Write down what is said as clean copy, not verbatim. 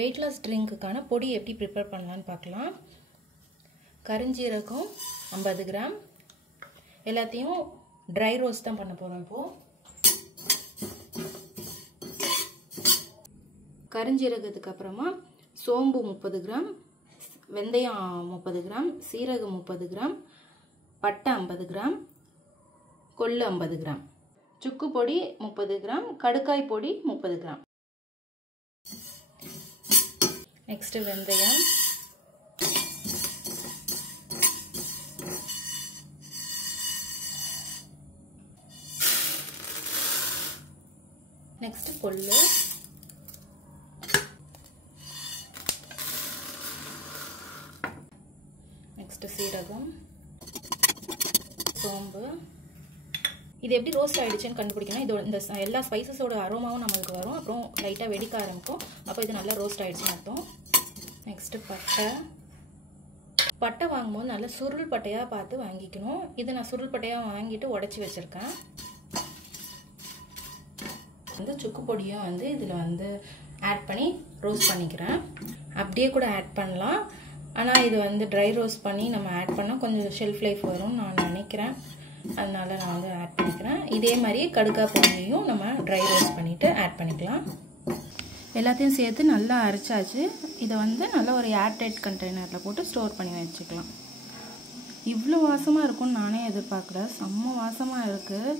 weight loss ட்ரிங்க்குக்கான பொடி எப்படி prepare பண்ணலாம்னு பார்க்கலாம். கருஞ்சீரகம் 50 கிராம். எல்லாத்தையும் ட்ரை ரோஸ்ட் தான் பண்ண போறோம் இப்போ. கருஞ்சீரகத்துக்கு அப்புறமா சோம்பு 30 கிராம், வெந்தயம் 30 கிராம், சீரகம் 30 கிராம், பட்டை 50 கிராம், கொள்ளு 50 கிராம், சுக்கு பொடி 30 கிராம், கடுக்காய் பொடி 30 கிராம். நெக்ஸ்ட் வெந்தயம், நெக்ஸ்ட் கொள்ளு, நெக்ஸ்ட் சீரகம், சோம்பு. இது எப்படி ரோஸ்ட் ஆயிடுச்சுன்னு கண்டுபிடிக்கணும். இதோட இந்த எல்லா ஸ்பைசஸோட அரோமாவும் நமக்கு வரும். அப்புறம் லைட்டாக வெடிக்க ஆரம்பிக்கும். அப்போ இது நல்லா ரோஸ்ட் ஆயிடுச்சுன்னு அர்த்தம். நெக்ஸ்ட் பட்டை வாங்கும்போது நல்லா சுருள் பட்டையாக பார்த்து வாங்கிக்கணும். இது நான் சுருள் பட்டையாக வாங்கிட்டு உடச்சி வச்சுருக்கேன். சுக்கு பொடியும் இதில் ஆட் பண்ணி ரோஸ்ட் பண்ணிக்கிறேன். அப்படியே கூட ஆட் பண்ணலாம். ஆனால் இது ட்ரை ரோஸ்ட் பண்ணி நம்ம ஆட் பண்ணால் கொஞ்சம் ஷெல்ஃப் லைஃப் வரும்னு நான் நினைக்கிறேன். அதனால நான் ஆட் பண்ணிக்கிறேன். இதே மாதிரி கடுக்காய் பொடியையும் நம்ம ட்ரை ரோஸ்ட் பண்ணிவிட்டு ஆட் பண்ணிக்கலாம். எல்லாத்தையும் சேர்த்து நல்லா அரைச்சாச்சு. இதை நல்லா ஒரு ஏர்டைட் கண்டெய்னரில் போட்டு ஸ்டோர் பண்ணி வச்சுக்கலாம். இவ்வளோ வாசமாக இருக்கும்னு நானே எதிர்பார்க்கல. செம்ம வாசமாக இருக்குது.